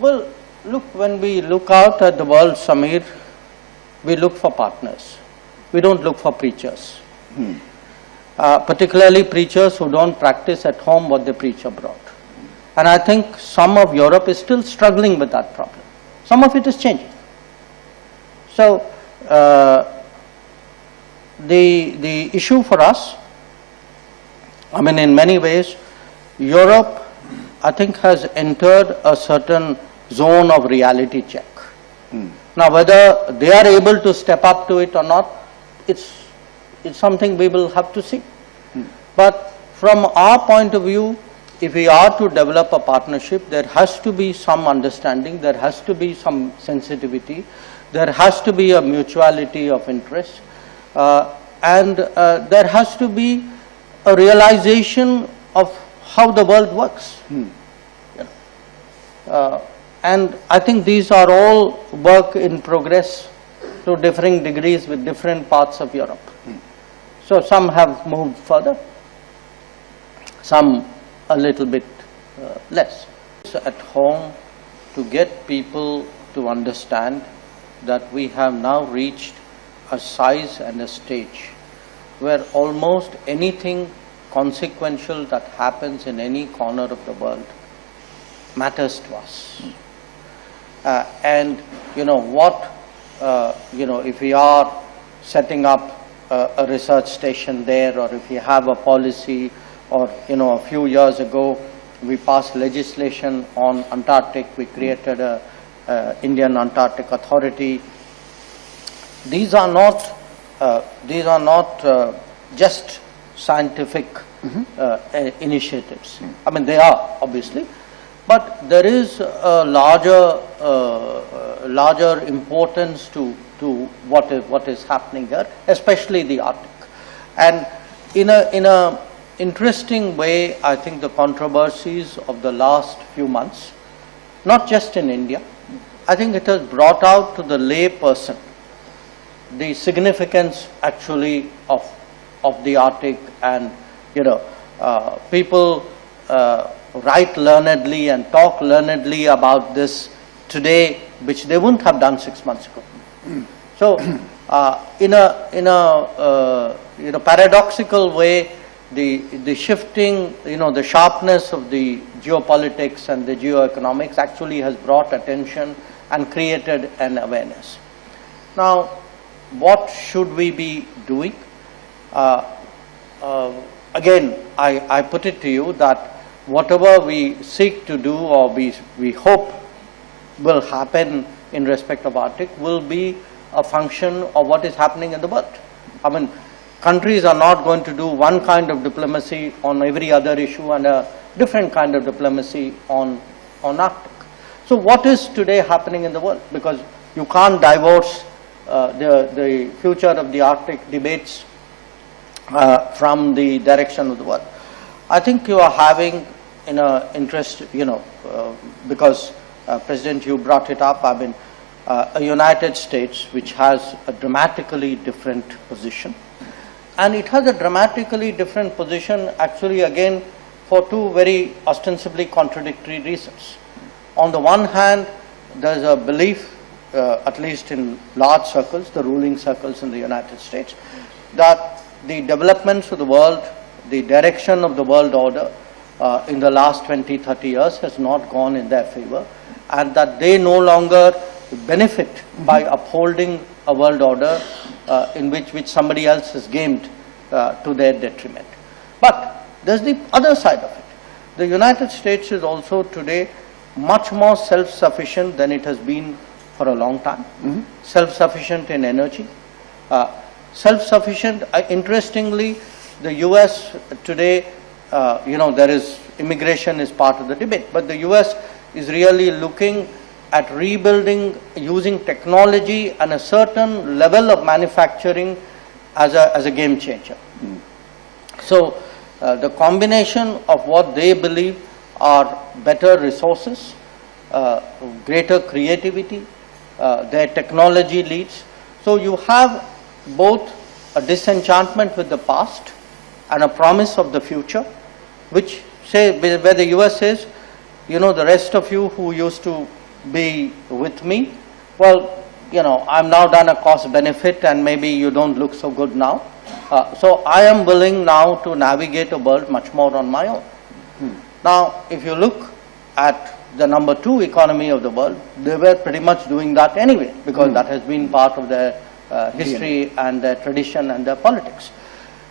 Well, look, when we look out at the world, Samir, we look for partners. We don't look for preachers. Particularly preachers who don't practice at home what they preach abroad. And I think some of Europe is still struggling with that problem. Some of it is changing. So, the issue for us, I mean, in many ways, Europe, I think, has entered a certain zone of reality check. Now, whether they are able to step up to it or not, it's something we will have to see. But from our point of view, if we are to develop a partnership, there has to be some understanding, there has to be some sensitivity, there has to be a mutuality of interest, and there has to be a realization of how the world works. And I think these are all work in progress to differing degrees with different parts of Europe. So some have moved further, some a little bit less. At home, to get people to understand that we have now reached a size and a stage where almost anything consequential that happens in any corner of the world matters to us. And you know what, if we are setting up a research station there, or if we have a policy, or a few years ago we passed legislation on Antarctic, we created a Indian Antarctic Authority. These are not just scientific initiatives. I mean, they are obviously, but there is a larger importance to what is happening here, especially the Arctic. And in a interesting way, I think the controversies of the last few months, not just in India, I think it has brought out to the lay person the significance actually of the Arctic, and people write learnedly and talk learnedly about this today, which they wouldn't have done 6 months ago. So, in a paradoxical way, the shifting, the sharpness of the geopolitics and the geoeconomics actually has brought attention and created an awareness. Now, what should we be doing? Again, I put it to you that whatever we seek to do, or we hope will happen in respect of Arctic, will be a function of what is happening in the world. I mean, countries are not going to do one kind of diplomacy on every other issue and a different kind of diplomacy on Arctic. So what is today happening in the world? Because you can't divorce the future of the Arctic debates from the direction of the world. I think you are having in a interest, because President, you brought it up, I mean, a United States which has a dramatically different position. And it has a dramatically different position actually again for two very ostensibly contradictory reasons. On the one hand, there is a belief, at least in large circles, the ruling circles in the United States, that the developments of the world, the direction of the world order in the last 20, 30 years has not gone in their favor, and that they no longer benefit by upholding a world order in which somebody else has gamed to their detriment. But there's the other side of it. The United States is also today much more self-sufficient than it has been for a long time. Self-sufficient in energy, self-sufficient, interestingly, the US today, there is immigration is part of the debate, but the US is really looking at rebuilding using technology and a certain level of manufacturing as a game changer. So the combination of what they believe are better resources, greater creativity, their technology leads. So you have both a disenchantment with the past and a promise of the future, which say where the US says, the rest of you who used to be with me? Well, I've now done a cost benefit and maybe you don't look so good now. So I am willing now to navigate a world much more on my own. Now, if you look at the number 2 economy of the world, they were pretty much doing that anyway, because that has been part of their history and their tradition and their politics.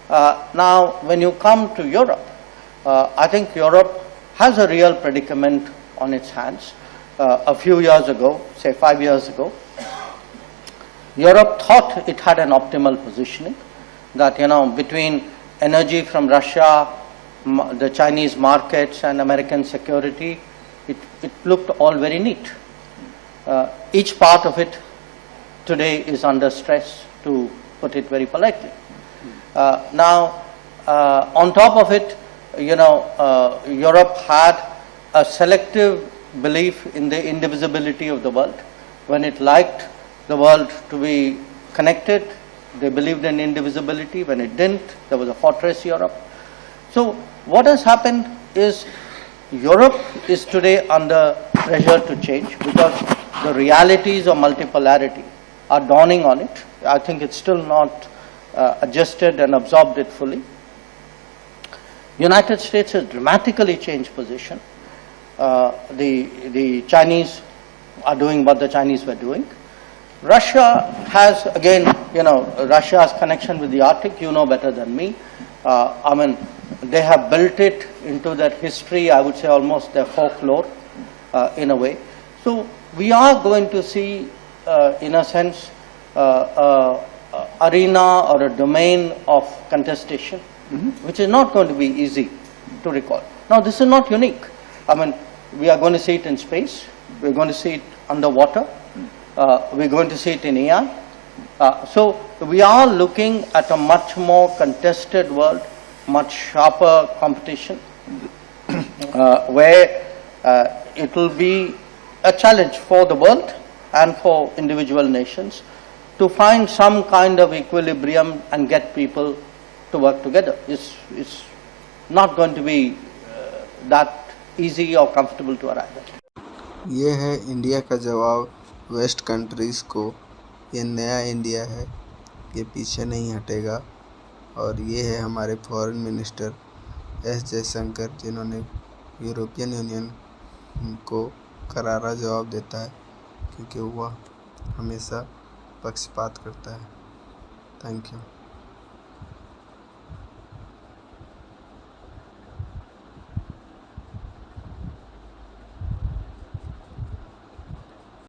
Now, when you come to Europe, I think Europe has a real predicament on its hands. A few years ago, say 5 years ago, Europe thought it had an optimal positioning, that between energy from Russia, the Chinese markets and American security, it looked all very neat. Each part of it today is under stress, to put it very politely. Now, on top of it, Europe had a selective belief in the indivisibility of the world. When it liked the world to be connected, they believed in indivisibility. When it didn't, there was a fortress Europe. So what has happened is Europe is today under pressure to change, because the realities of multipolarity are dawning on it. I think it's still not adjusted and absorbed it fully. United States has dramatically changed position. The Chinese are doing what the Chinese were doing. Russia has, again, Russia's connection with the Arctic, you know better than me. I mean, they have built it into their history, I would say almost their folklore, in a way. So we are going to see, in a sense, arena or a domain of contestation, which is not going to be easy to recall. Now, this is not unique. I mean, we are going to see it in space, we're going to see it underwater, we're going to see it in AI. So we are looking at a much more contested world, much sharper competition, where it will be a challenge for the world and for individual nations to find some kind of equilibrium and get people to work together. It's not going to be that easy or comfortable to arrive at. ये है India का जवाब waste countries को। ये नया India है, ये पीछे नहीं हटेगा। और ये है हमारे फॉरेन मिनिस्टर जयशंकर, जिन्होंने यूरोपियन यूनियन को करारा जवाब देता है, क्योंकि वह हमेशा पक्षपात करता है। Thank you.